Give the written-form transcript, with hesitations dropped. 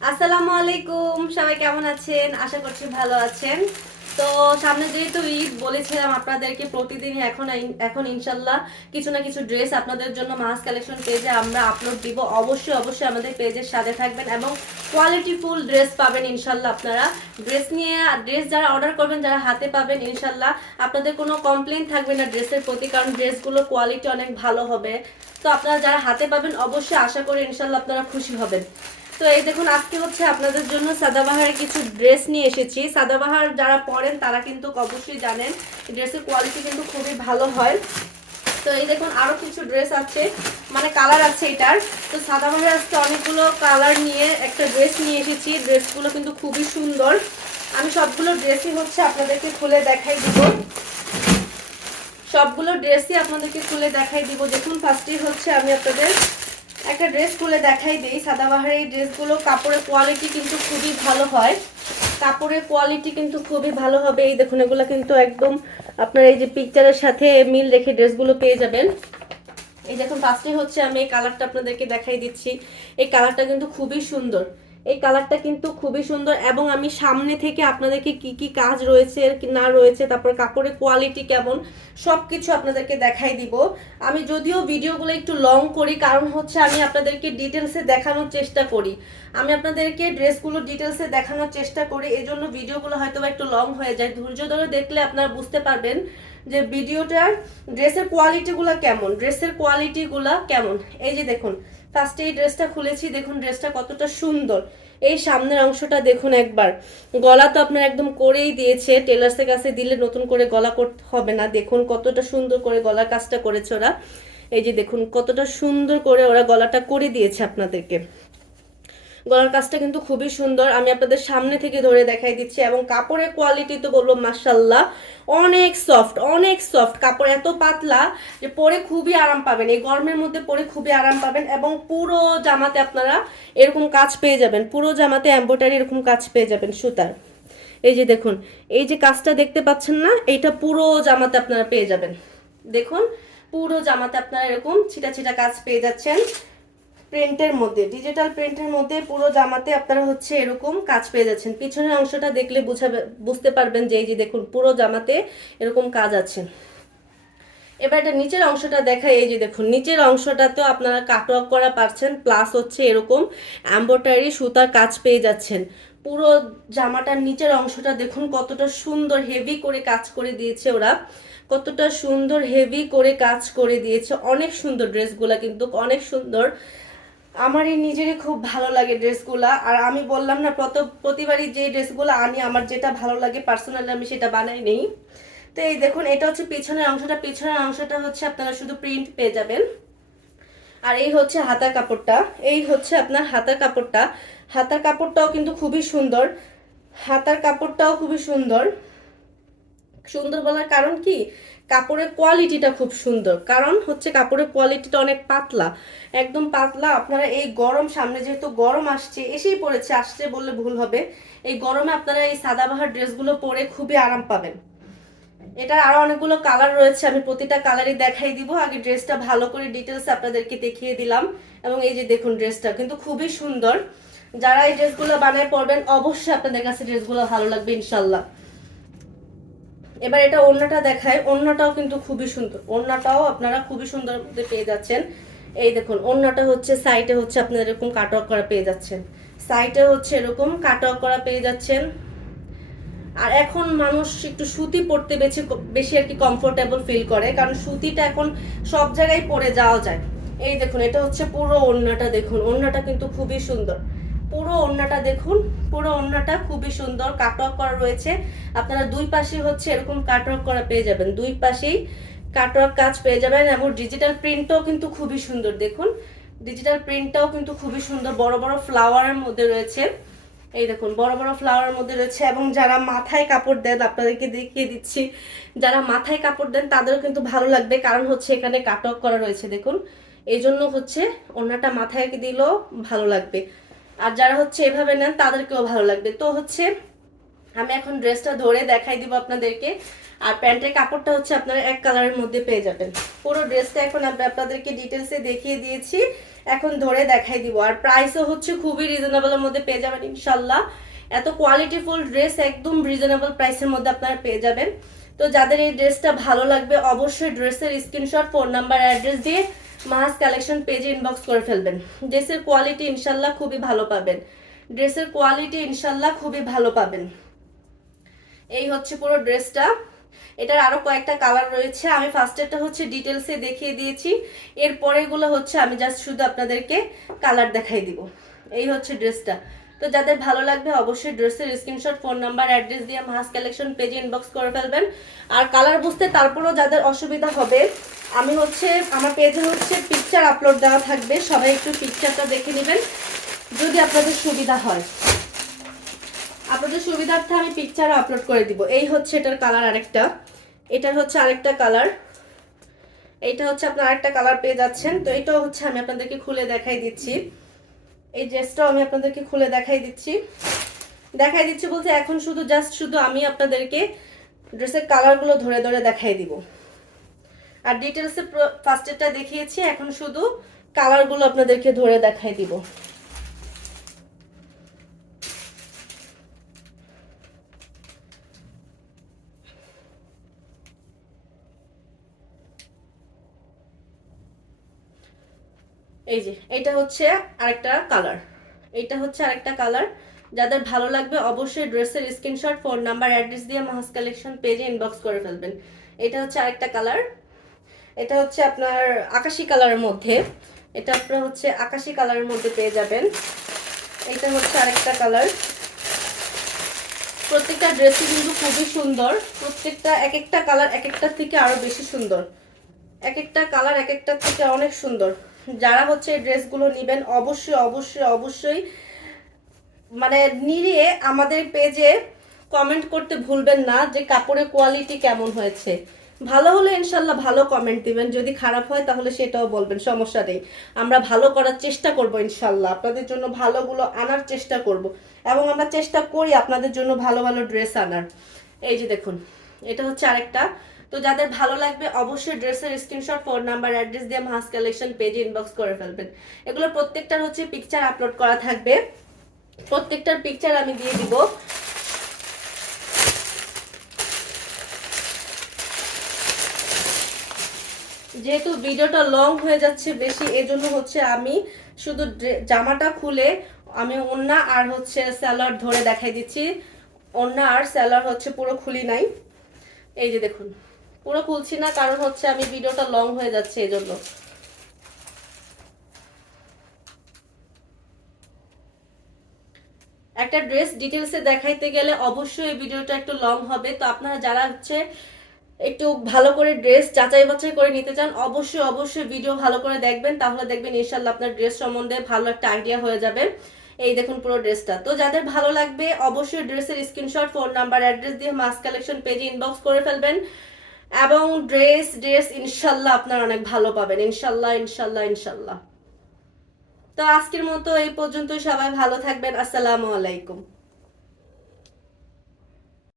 আসসালামু আলাইকুম, সবাই কেমন আছেন? আশা করছি ভালো আছেন। তো সামনে যেহেতু ঈদ, বলেছিলাম আপনাদেরকে প্রতিদিনই এখন ইনশাল্লাহ কিছু না কিছু ড্রেস আপনাদের জন্য মাস কালেকশন পেজে আমরা আপলোড দিব। অবশ্যই অবশ্যই আমাদের পেজের সাথে থাকবেন এবং কোয়ালিটি ফুল ড্রেস পাবেন ইনশাল্লাহ। আপনারা ড্রেস যারা অর্ডার করবেন, যারা হাতে পাবেন ইনশাল্লাহ আপনাদের কোনো কমপ্লেন থাকবে না ড্রেসের প্রতি, কারণ ড্রেসগুলো কোয়ালিটি অনেক ভালো হবে। তো আপনারা যারা হাতে পাবেন অবশ্যই আশা করি ইনশাল্লাহ আপনারা খুশি হবেন। তো এই দেখুন, আজকে হচ্ছে আপনাদের জন্য সাদাবাহারের কিছু ড্রেস নিয়ে এসেছি। সাদাবাহার যারা পরেন তারা কিন্তু অবশ্যই জানেন ড্রেসের কোয়ালিটি কিন্তু খুবই ভালো হয়। তো এই দেখুন আরো কিছু ড্রেস আছে, মানে কালার আছে এটার। তো সাদাবাহার আজকে অনেকগুলো কালার নিয়ে একটা ড্রেস নিয়ে এসেছি। ড্রেসগুলো কিন্তু খুবই সুন্দর। আমি সবগুলো ড্রেসই হচ্ছে আপনাদেরকে খুলে দেখাই দিব। সবগুলো ড্রেসই আপনাদেরকে খুলে দেখাই দিব। দেখুন ফার্স্টেই হচ্ছে আমি আপনাদের একটা ড্রেস খুলে দেখাই দিই। সাদাবাহারের এই ড্রেসগুলো কাপড়ের কোয়ালিটি কিন্তু খুবই ভালো হয়। কাপড়ের কোয়ালিটি কিন্তু খুবই ভালো হবে। এই দেখুন এগুলো কিন্তু একদম আপনার এই যে পিকচারের সাথে মিল রেখে ড্রেসগুলো পেয়ে যাবেন। এই দেখুন ফার্স্টে হচ্ছে আমি এই কালারটা আপনাদেরকে দেখাই দিচ্ছি। এই কালারটা কিন্তু খুবই সুন্দর। এই কালারটা কিন্তু খুবই সুন্দর এবং আমি সামনে থেকে আপনাদেরকে কি কি কাজ রয়েছে কি না রয়েছে, তারপর কাপড়ের কোয়ালিটি কেমন, সবকিছু আপনাদেরকে দেখাই দিব। আমি যদিও ভিডিওগুলো একটু লং করি, কারণ হচ্ছে আমি আপনাদেরকে ডিটেলসে দেখানোর চেষ্টা করি। আমি আপনাদেরকে ড্রেসগুলো ডিটেলসে দেখানোর চেষ্টা করি, এজন্য ভিডিওগুলো হয়তো একটু লং হয়ে যায়। ধৈর্য ধরে দেখলে আপনারা বুঝতে পারবেন যে ভিডিওটার ড্রেসের কোয়ালিটিগুলো কেমন, এই যে দেখুন ফার্স্টে এই ড্রেসটা খুলেছি। দেখুন ড্রেসটা কতটা সুন্দর। এই সামনের অংশটা দেখুন একবার। গলা তো আপনার একদম করেই দিয়েছে, টেলার্সের কাছে দিলে নতুন করে গলা করতে হবে না। দেখুন কতটা সুন্দর করে গলার কাজটা করেছে ওরা। এই যে দেখুন কতটা সুন্দর করে ওরা গলাটা করে দিয়েছে আপনাদেরকে। গলার কাজটা কিন্তু খুবই সুন্দর। আমি আপনাদের সামনে থেকে ধরে দেখাই দিচ্ছি এবং কাপড়ের কোয়ালিটি তো বলবো মাশাআল্লাহ, অনেক সফট, অনেক সফট। কাপড় এত পাতলা যে পরে খুবই আরাম পাবেন। এই গরমের মধ্যে পরে খুবই আরাম পাবেন এবং পুরো জামাতে আপনারা এরকম কাজ পেয়ে যাবেন। পুরো জামাতে এমব্রয়ডারি এরকম কাজ পেয়ে যাবেন সুতার। এই যে দেখুন, এই যে কাজটা দেখতে পাচ্ছেন না, এইটা পুরো জামাতে আপনারা পেয়ে যাবেন। দেখুন পুরো জামাতে আপনারা এরকম ছিটা ছিটা কাজ পেয়ে যাচ্ছেন। প্রিন্টের মধ্যে, ডিজিটাল প্রিন্টের মধ্যে পুরো জামাতে আপনারা হচ্ছে এরকম কাজ পেয়ে যাচ্ছেন। পিছনের অংশটা দেখলে বুঝতে পারবেন যে এই যে দেখুন পুরো জামাতে এরকম কাজ আছে। এবার এটা নিচের অংশটা দেখাই। এই যে দেখুন নিচের অংশটাতেও আপনারা কাটওয়ার্ক করা পাচ্ছেন, প্লাস হচ্ছে এরকম এমব্রয়ডারি সুতার কাজ পেয়ে যাচ্ছেন। পুরো জামাটার নিচের অংশটা দেখুন কতটা সুন্দর হেভি করে কাজ করে দিয়েছে ওরা, কতটা সুন্দর হেভি করে কাজ করে দিয়েছে। অনেক সুন্দর ড্রেসগুলা, কিন্তু অনেক সুন্দর। আমার এই নিজেরই খুব ভালো লাগে ড্রেসগুলা। আর আমি বললাম না প্রতিবারই যে ড্রেসগুলো আনি আমার যেটা ভালো লাগে পার্সোনালি আমি সেটা বানাই নেই। তো এই দেখুন এটা হচ্ছে পিছনের অংশটা। পিছনের অংশটা হচ্ছে আপনারা শুধু প্রিন্ট পেয়ে যাবেন। আর এই হচ্ছে হাতার কাপড়টা। এই হচ্ছে আপনার হাতার কাপড়টা। হাতার কাপড়টাও কিন্তু খুবই সুন্দর। হাতার কাপড়টাও খুবই সুন্দর। সুন্দর বলার কারণ কি, কাপড়ের কোয়ালিটিটা খুব সুন্দর। কারণ হচ্ছে কাপড়ের কোয়ালিটিটা অনেক পাতলা, একদম পাতলা। আপনারা এই গরম, সামনে যেহেতু গরম আসছে, এসেই পড়েছে, আসছে বললে ভুল হবে, এই গরমে আপনারা এই সাদাবাহার ড্রেসগুলো পরে খুবই আরাম পাবেন। এটার আরো অনেকগুলো কালার রয়েছে, আমি প্রতিটা কালারই দেখাই দিব। আগে ড্রেসটা ভালো করে ডিটেলস আপনাদেরকে দেখিয়ে দিলাম। এবং এই যে দেখুন ড্রেসটা কিন্তু খুবই সুন্দর। যারা এই ড্রেসগুলো বানায় পরবেন অবশ্যই আপনাদের কাছে ড্রেসগুলো ভালো লাগবে ইনশাল্লাহ। এবার এটা ওড়নাটা দেখায়। ওড়নাটাও কিন্তু খুবই সুন্দর। ওড়নাটাও আপনারা খুবই সুন্দর মধ্যে পেয়ে যাচ্ছেন। এই দেখুন ওড়নাটা হচ্ছে সাইডে হচ্ছে আপনারা এরকম কাটওয়ার্ক করা পেয়ে যাচ্ছেন। সাইডে হচ্ছে এরকম কাটওয়ার্ক করা পেয়ে যাচ্ছেন। আর এখন মানুষ একটু সুতি পরতে বেশি বেশি আর কি কমফোর্টেবল ফিল করে, কারণ সুতিটা এখন সব জায়গায় পরে যাওয়া যায়। এই দেখুন এটা হচ্ছে পুরো ওড়নাটা। দেখুন ওড়নাটা কিন্তু খুবই সুন্দর। পুরো ওড়নাটা দেখুন, পুরো ওড়নাটা খুবই সুন্দর কাটওয়ার্ক করা রয়েছে। আপনারা দুই পাশে হচ্ছে এরকম কাটওয়ার্ক করা পেয়ে যাবেন, দুই পাশেই কাটওয়ার্ক কাজ পেয়ে যাবেন। এবং ডিজিটাল প্রিন্টটাও কিন্তু খুবই সুন্দর। দেখুন ডিজিটাল প্রিন্টটাও কিন্তু খুবই সুন্দর, বড় বড় ফ্লাওয়ারের মধ্যে রয়েছে। এই দেখুন বড় বড় ফ্লাওয়ারের মধ্যে রয়েছে। এবং যারা মাথায় কাপড় দেন, আপনাদেরকে দেখিয়ে দিচ্ছি, যারা মাথায় কাপড় দেন তাদেরও কিন্তু ভালো লাগবে, কারণ হচ্ছে এখানে কাটওয়ার্ক করা রয়েছে। দেখুন এই জন্য হচ্ছে ওনাটা মাথায় দিলেও ভালো লাগবে। আর যারা হচ্ছে এভাবে নেন তাদেরকেও ভালো লাগবে। তো হচ্ছে আমি এখন ড্রেসটা ধরে দেখাই দিব আপনাদেরকে। আর প্যান্টের কাপড়টা হচ্ছে আপনারা এক কালারের মধ্যে পেয়ে যাবেন। পুরো ড্রেসটা এখন আমি আপনাদেরকে ডিটেলসে দেখিয়ে দিয়েছি এখন ধরে দেখাই দিব। আর প্রাইসও হচ্ছে খুবই রিজনেবলের মধ্যে পেয়ে যাবেন ইনশাল্লাহ। এত কোয়ালিটিফুল ড্রেস একদম রিজনেবল প্রাইসের মধ্যে আপনারা পেয়ে যাবেন। তো যাদের এই ড্রেসটা ভালো লাগবে অবশ্যই ড্রেসের স্ক্রিনশট, ফোন নাম্বার, অ্যাড্রেস দিয়ে মাহাজ কালেকশন পেজে ইনবক্স করে ফেলবেন। ড্রেসের কোয়ালিটি ইনশাল্লাহ খুবই ভালো পাবেন, ড্রেসের কোয়ালিটি ইনশাল্লাহ খুবই ভালো পাবেন। এই হচ্ছে পুরো ড্রেসটা। এটার আরো কয়েকটা কালার রয়েছে, আমি ফার্স্টেরটা হচ্ছে ডিটেলসে দেখিয়ে দিয়েছি, এর পরেরগুলো হচ্ছে আমি জাস্ট শুধু আপনাদেরকে কালার দেখাই দিব। এই হচ্ছে ড্রেসটা। তো যাদের ভালো লাগবে অবশ্যই ড্রেসের স্ক্রিনশট, ফোন নাম্বার, অ্যাড্রেস দিয়ে মাহাজ কালেকশন পেজে ইনবক্স করে ফেলবেন। আর কালার বুঝতে তারপরেও যাদের অসুবিধা হবে, আমি হচ্ছে আমার পেজে হচ্ছে পিকচার আপলোড দেওয়া থাকবে, সবাই একটু পিকচারটা দেখে নেবেন যদি আপনাদের সুবিধা হয়। আপনাদের সুবিধার্থে আমি পিকচার আপলোড করে দিব। এই হচ্ছে এটার কালার আরেকটা, এটার হচ্ছে আরেকটা কালার, এইটা হচ্ছে আপনার আরেকটা কালার পেয়ে যাচ্ছেন। তো এটাও হচ্ছে আমি আপনাদেরকে খুলে দেখাই দিচ্ছি, এই ড্রেসটাও আমি আপনাদেরকে খুলে দেখাই দিচ্ছি বলতে এখন শুধু আমি আপনাদেরকে ড্রেসের কালারগুলো ধরে ধরে দেখাই দিব। আর ডিটেলসে ফার্স্টেরটা দেখিয়েছি, এখন শুধু কালারগুলো আপনাদেরকে ধরে দেখাই দিব। এই যে এটা হচ্ছে আরেকটা কালার, যাদের ভালো লাগবে অবশ্যই ড্রেসের স্ক্রিনশট, ফোন নাম্বার, অ্যাড্রেস দিয়ে মাহাজ কালেকশন পেজে ইনবক্স করে ফেলবেন। এটা হচ্ছে আরেকটা কালার, এটা হচ্ছে আপনার আকাশি কালারের মধ্যে, এটা আপনার হচ্ছে আকাশি কালারের মধ্যে পেয়ে যাবেন। এটা হচ্ছে আরেকটা কালার। প্রত্যেকটা ড্রেসই কিন্তু খুবই সুন্দর, প্রত্যেকটা এক একটা কালার এক একটার থেকে আরো বেশি সুন্দর, এক একটা কালার এক একটার থেকে অনেক সুন্দর। যারা হচ্ছে এই ড্রেসগুলো নেবেন অবশ্যই অবশ্যই অবশ্যই মানে নিয়ে আমাদের পেজে কমেন্ট করতে ভুলবেন না যে কাপড়ের কোয়ালিটি কেমন হয়েছে। ভালো হলে ইনশাল্লাহ ভালো কমেন্ট দিবেন, যদি খারাপ হয় তাহলে সেটাও বলবেন, সমস্যা নেই। আমরা ভালো করার চেষ্টা করব ইনশাল্লাহ, আপনাদের জন্য ভালোগুলো আনার চেষ্টা করব, এবং আমরা চেষ্টা করি আপনাদের জন্য ভালো ভালো ড্রেস আনার। এই যে দেখুন এটা হচ্ছে আরেকটা। তো যাদের ভালো লাগবে অবশ্যই ড্রেসের স্ক্রিনশট, ফোন নাম্বার, অ্যাড্রেস দিয়ে মাহাজ কালেকশন পেজে ইনবক্স করে ফেলবেন। এগুলো প্রত্যেকটার হচ্ছে পিকচার আপলোড করা থাকবে, প্রত্যেকটার পিকচার আমি দিয়ে দিব। যেহেতু ভিডিওটা লং হয়ে যাচ্ছে বেশি, এজন্য হচ্ছে আমি শুধু জামাটা খুলে আমি ওড়না আর হচ্ছে সালোয়ার ধরে দেখাই দিচ্ছি। ওড়না আর সালোয়ার হচ্ছে পুরো খুলি নাই, এই যে দেখুন পুরো খুলছি না, কারণ হচ্ছে আমি ভিডিওটা লং হয়ে যাচ্ছে এজন্য। একটা ড্রেস ডিটেলসে দেখাইতে গেলে অবশ্যই এই ভিডিওটা একটু লং হবে। তো আপনারা যারা হচ্ছে একটু ভালো করে ড্রেস যাচাই বাছাই করে নিতে চান অবশ্যই অবশ্যই ভিডিও ভালো করে দেখবেন, তাহলে দেখবেন ইনশাল্লাহ আপনার ড্রেস সম্বন্ধে ভালো একটা আইডিয়া হয়ে যাবে। এই দেখুন পুরো ড্রেসটা। তো যাদের ভালো লাগবে অবশ্যই ড্রেসের স্ক্রিনশট, ফোন নাম্বার, অ্যাড্রেস দিয়ে মাস কালেকশন পেজে ইনবক্স করে ফেলবেন, এবং ড্রেস ইনশাল্লাহ আপনারা অনেক ভালো পাবেন ইনশাল্লাহ ইনশাল্লাহ ইনশাল্লাহ। তো আজকের মতো এই পর্যন্তই, সবাই ভালো থাকবেন, আসসালামু আলাইকুম।